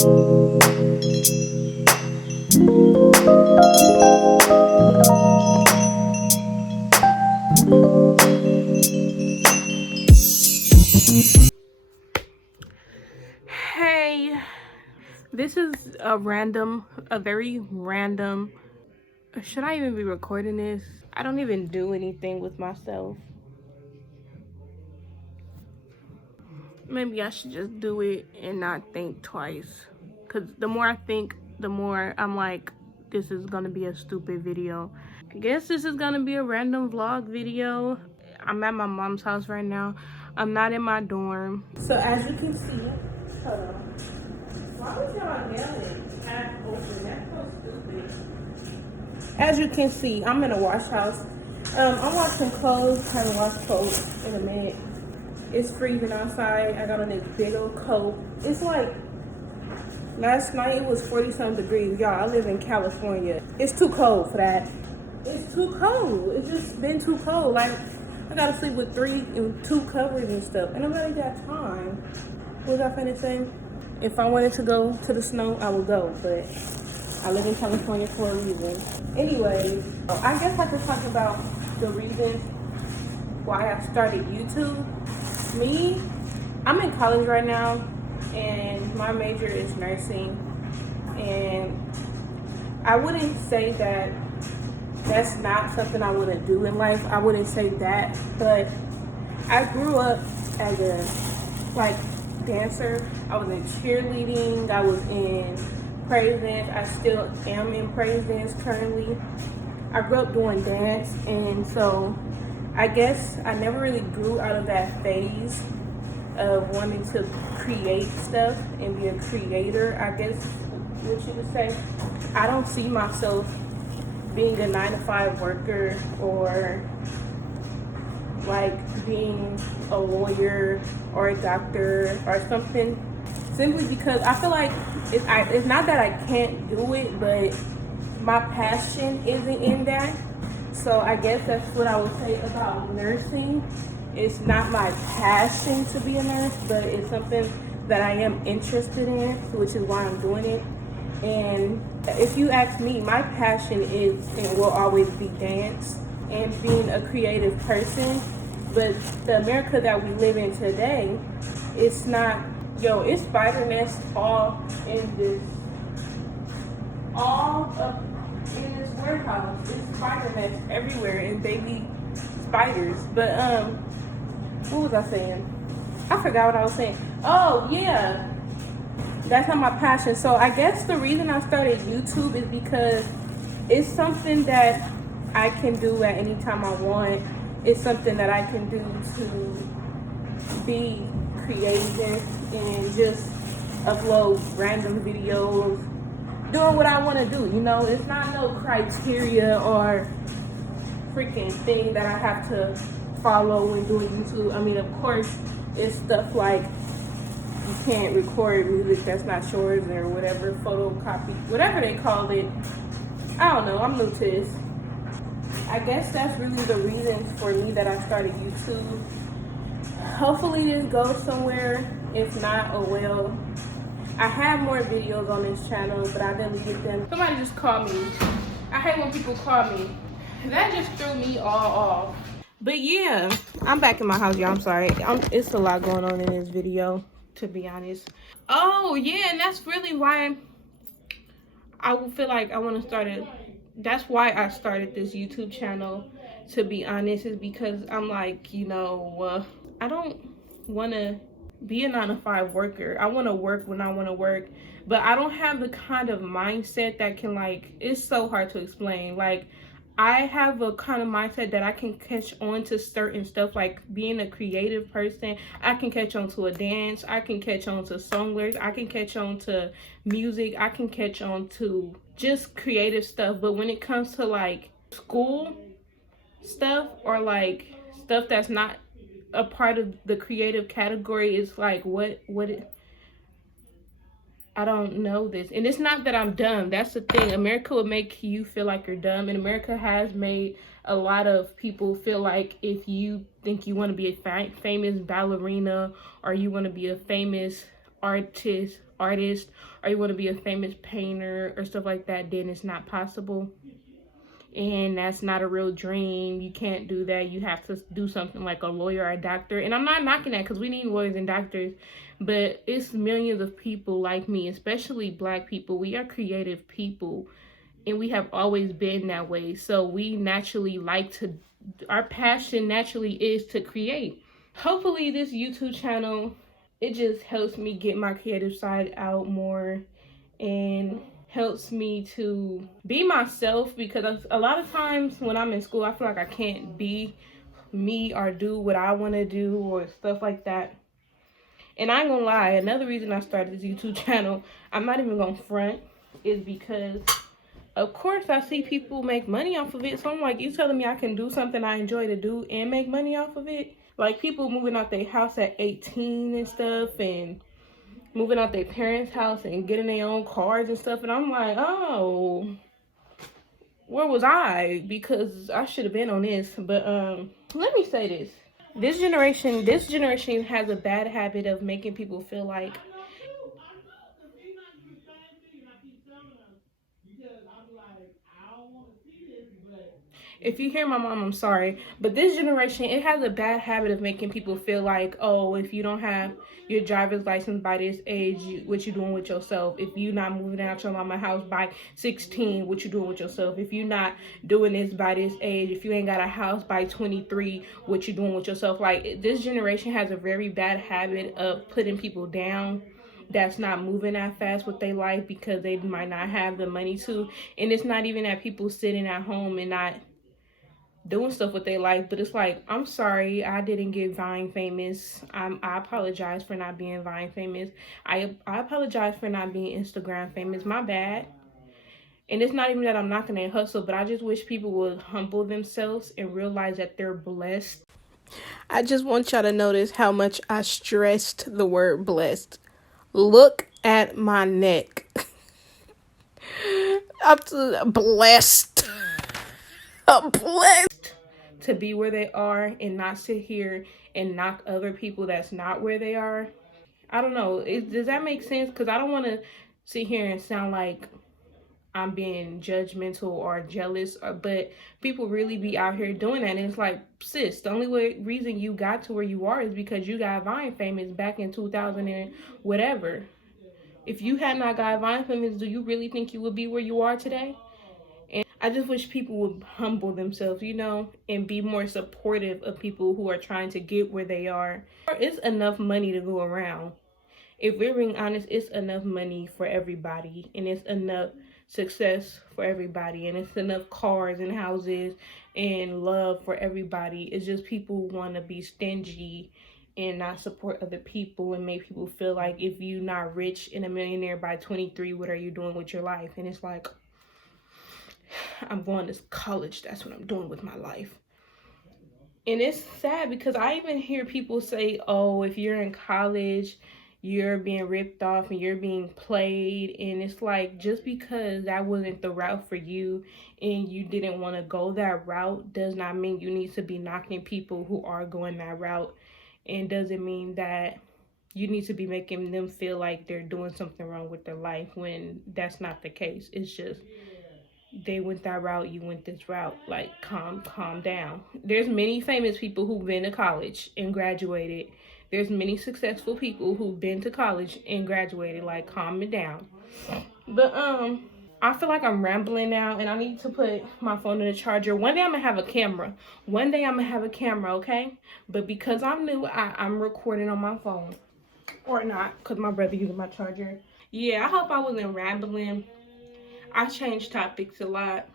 Hey, this is a very random. Should I even be recording this? I don't even do anything with myself. Maybe I should just do it and not think twice. Because the more I think, the more I'm like, this is gonna be a stupid video. I guess this is gonna be a random vlog video. I'm at my mom's house right now. I'm not in my dorm. So as you can see, hold on. Why was y'all yelling at open? That's so stupid. As you can see, I'm in a wash house. I'm washing clothes. Haven't washed clothes in a minute. It's freezing outside. I got on this big old coat. It's like last night it was 40-something degrees. Y'all, I live in California. It's too cold for that. It's too cold. It's just been too cold. Like I gotta sleep with 3 and 2 covers and stuff. And nobody got time. What was I finna say? If I wanted to go to the snow, I would go, but I live in California for a reason. Anyway, I guess I could talk about the reasons why I started YouTube. Me, I'm in college right now, and my major is nursing, and I wouldn't say that that's not something I want to do in life. I wouldn't say that, but I grew up as a dancer. I was in cheerleading. I was in praise dance. I still am in praise dance currently. I grew up doing dance, and so I guess I never really grew out of that phase of wanting to create stuff and be a creator, I guess what you would say. I don't see myself being a 9-to-5 worker or like being a lawyer or a doctor or something, simply because I feel like it's not that I can't do it, but my passion isn't in that. So I guess that's what I would say about nursing. It's not my passion to be a nurse, but it's something that I am interested in, which is why I'm doing it. And if you ask me, my passion is and will always be dance and being a creative person. But the America that we live in today, it's not, it's spider nests all in this warehouse. It's spider nests everywhere and baby spiders. But what was I saying? I forgot what I was saying. Oh yeah, that's not my passion. So I guess the reason I started YouTube is because it's something that I can do at any time I want. It's something that I can do to be creative and just upload random videos, doing what I want to do. It's not no criteria or freaking thing that I have to follow when doing YouTube. I mean, of course, it's stuff like you can't record music that's not yours or whatever, photocopy, whatever they call it. I don't know. I'm new to this. I guess that's really the reason for me that I started YouTube. Hopefully this goes somewhere. If not, oh well. I have more videos on this channel, but I deleted them. Somebody just called me. I hate when people call me. That just threw me all off. But yeah, I'm back in my house, y'all. I'm sorry. It's a lot going on in this video, to be honest. Oh yeah, and that's really why I feel like I want to start it. That's why I started this YouTube channel, to be honest, is because I'm like, I don't want to be a 9-to-5 worker. I want to work when I want to work, but I don't have the kind of mindset that can, it's so hard to explain. I have a kind of mindset that I can catch on to certain stuff, like being a creative person. I can catch on to a dance. I can catch on to song lyrics. I can catch on to music. I can catch on to just creative stuff. But when it comes to school stuff or stuff that's not a part of the creative category, it's I don't know this. And it's not that I'm dumb. That's the thing. America will make you feel like you're dumb. And America has made a lot of people feel like if you think you want to be a famous ballerina or you want to be a famous artist artist or you want to be a famous painter or stuff like that, then it's not possible. And that's not a real dream. You can't do that. You have to do something like a lawyer or a doctor. And I'm not knocking that because we need lawyers and doctors. But it's millions of people like me, especially Black people. We are creative people. And we have always been that way. So we naturally like to, our passion naturally is to create. Hopefully this YouTube channel, it just helps me get my creative side out more and helps me to be myself, because a lot of times when I'm in school, I feel like I can't be me or do what I want to do or stuff like that. And I ain't gonna lie, another reason I started this YouTube channel, I'm not even gonna front, is because of course I see people make money off of it. So I'm like, you telling me I can do something I enjoy to do and make money off of it? Like people moving out their house at 18 and stuff, and moving out their parents' house and getting their own cars and stuff. And I'm like, oh, where was I? Because I should have been on this. But let me say this. This generation has a bad habit of making people feel like if you hear my mom, I'm sorry. But this generation, it has a bad habit of making people feel like, oh, if you don't have your driver's license by this age, what you doing with yourself? If you not moving out your mama house by 16, what you doing with yourself? If you not doing this by this age, if you ain't got a house by 23, what you doing with yourself? Like, this generation has a very bad habit of putting people down that's not moving that fast with their life because they might not have the money to. And it's not even that people sitting at home and not doing stuff with their life, but it's like, I'm sorry, I didn't get Vine famous. I apologize for not being Vine famous. I apologize for not being Instagram famous. My bad. And it's not even that I'm knocking their hustle, but I just wish people would humble themselves and realize that they're blessed. I just want y'all to notice how much I stressed the word blessed. Look at my neck. I'm blessed. I'm blessed to be where they are and not sit here and knock other people that's not where they are. I don't know. Does that make sense? Because I don't want to sit here and sound like I'm being judgmental or jealous, but people really be out here doing that. And it's like, sis, the only reason you got to where you are is because you got Vine famous back in 2000 and whatever. If you had not got Vine famous, do you really think you would be where you are today? And I just wish people would humble themselves, you know, and be more supportive of people who are trying to get where they are. It's enough money to go around. If we're being honest, it's enough money for everybody, and it's enough success for everybody, and it's enough cars and houses and love for everybody. It's just people want to be stingy and not support other people and make people feel like if you're not rich and a millionaire by 23, what are you doing with your life? And it's like, I'm going to college. That's what I'm doing with my life. And it's sad because I even hear people say, oh, if you're in college, you're being ripped off and you're being played. And it's like, just because that wasn't the route for you and you didn't want to go that route does not mean you need to be knocking people who are going that route. And doesn't mean that you need to be making them feel like they're doing something wrong with their life when that's not the case. It's just, they went that route, you went this route. Like, calm down. There's many famous people who've been to college and graduated. There's many successful people who've been to college and graduated. Like, calm it down. But I feel like I'm rambling now, and I need to put my phone in the charger. One day I'm gonna have a camera. One day I'm gonna have a camera, okay? But because I'm new, I'm recording on my phone. Or not, because my brother using my charger. Yeah, I hope I wasn't rambling. I change topics a lot.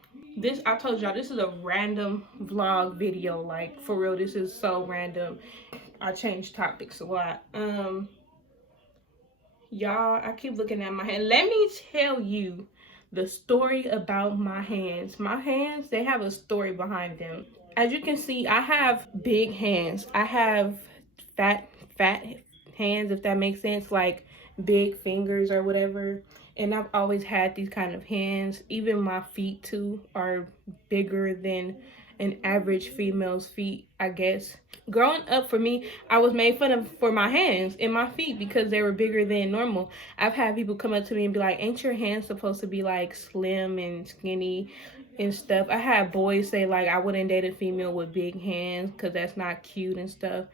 I told y'all, this is a random vlog video. Like, for real, this is so random. I change topics a lot. Y'all, I keep looking at my hand. Let me tell you the story about my hands. My hands, they have a story behind them. As you can see, I have big hands. I have fat hands, if that makes sense, like big fingers or whatever. And I've always had these kind of hands. Even my feet too are bigger than an average female's feet, I guess. Growing up, for me, I was made fun of for my hands and my feet because they were bigger than normal. I've had people come up to me and be like, ain't your hands supposed to be like slim and skinny and stuff? I had boys say like I wouldn't date a female with big hands because that's not cute and stuff.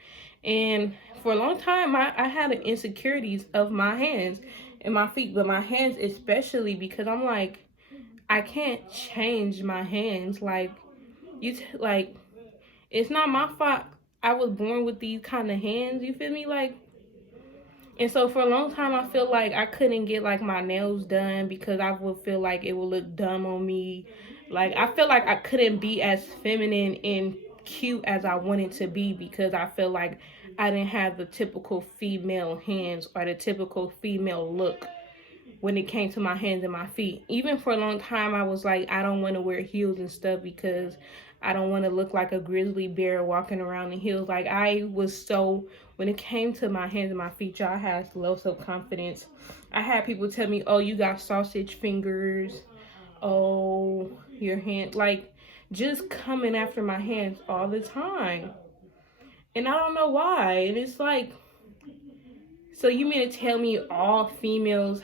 And for a long time, I had insecurities of my hands and my feet, but my hands especially, because I'm like, I can't change my hands. Like, like, it's not my fault I was born with these kind of hands, you feel me? Like, and so for a long time, I feel like I couldn't get like my nails done because I would feel like it would look dumb on me. Like, I feel like I couldn't be as feminine and cute as I wanted to be because I feel like I didn't have the typical female hands or the typical female look when it came to my hands and my feet. Even for a long time, I was like, I don't want to wear heels and stuff because I don't want to look like a grizzly bear walking around in heels. Like, I was so, when it came to my hands and my feet, y'all, I had low self-confidence. I had people tell me, oh, you got sausage fingers. Oh, your hand, like, just coming after my hands all the time. And I don't know why. And it's like, so you mean to tell me all females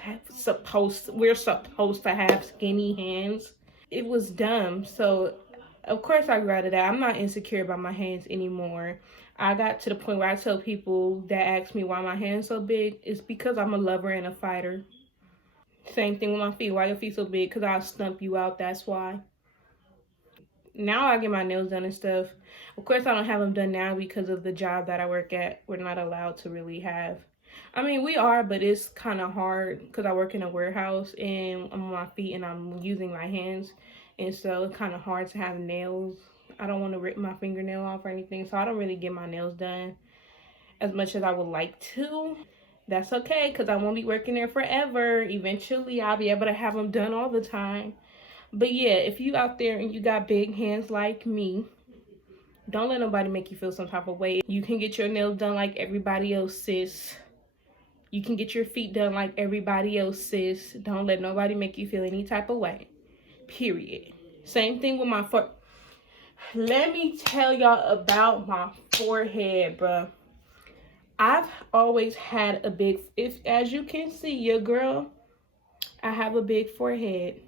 we're supposed to have skinny hands? It was dumb. So of course I grew out of that. I'm not insecure about my hands anymore. I got to the point where I tell people that ask me why my hands so big, it's because I'm a lover and a fighter. Same thing with my feet. Why your feet so big? Because I'll stump you out, that's why. Now I get my nails done and stuff. Of course I don't have them done now because of the job that I work at. We're not allowed to really have, I mean, we are, but it's kind of hard because I work in a warehouse and I'm on my feet and I'm using my hands. And so it's kind of hard to have nails. I don't want to rip my fingernail off or anything. So I don't really get my nails done as much as I would like to. That's okay because I won't be working there forever. Eventually I'll be able to have them done all the time. But yeah, if you out there and you got big hands like me, don't let nobody make you feel some type of way. You can get your nails done like everybody else, sis. You can get your feet done like everybody else, sis. Don't let nobody make you feel any type of way. Period. Same thing with my foot. Let me tell y'all about my forehead, bro. I've always had a big, as you can see, your girl, I have a big forehead.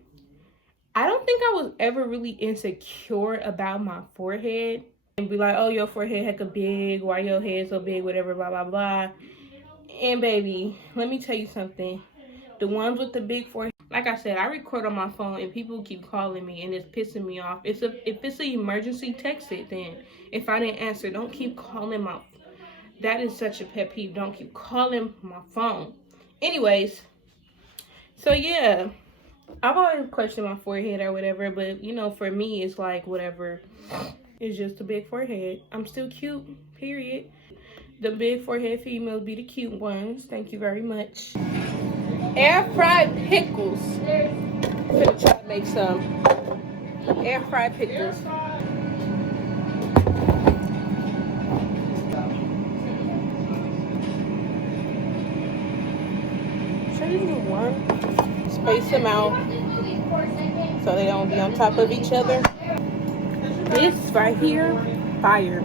I don't think I was ever really insecure about my forehead. And be like, oh, your forehead hecka big, why your head so big, whatever, blah, blah, blah. And baby, let me tell you something. The ones with the big forehead, like I said, I record on my phone and people keep calling me and it's pissing me off. If it's an emergency, text it then. If I didn't answer, don't keep calling my, that is such a pet peeve. Don't keep calling my phone. Anyways, so yeah, I've always questioned my forehead or whatever, but you know, for me, it's like whatever. It's just a big forehead. I'm still cute, period. The big forehead females be the cute ones. Thank you very much. Air fried pickles. I'm gonna try to make some air fried pickles. Should I just do one? Space them out so they don't be on top of each other. This right here, fire.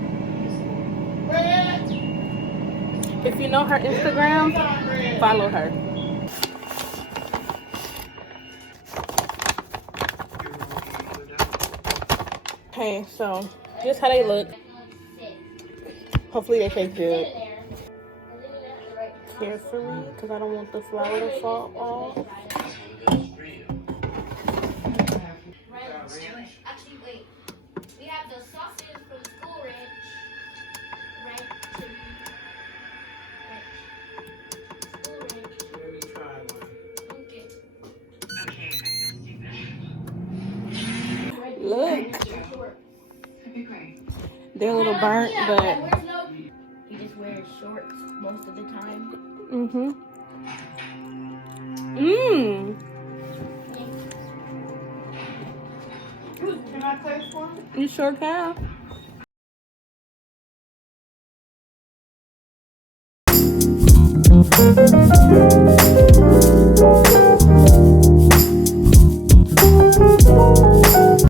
If you know her Instagram, follow her. Okay, so just how they look. Hopefully they taste good. Carefully, because I don't want the flour to fall off. Actually, wait. We have the sausage from School Ranch. Let me try one. Okay. Look. They're a little burnt, but He just wears shorts most of the time. Can I taste one? You sure can.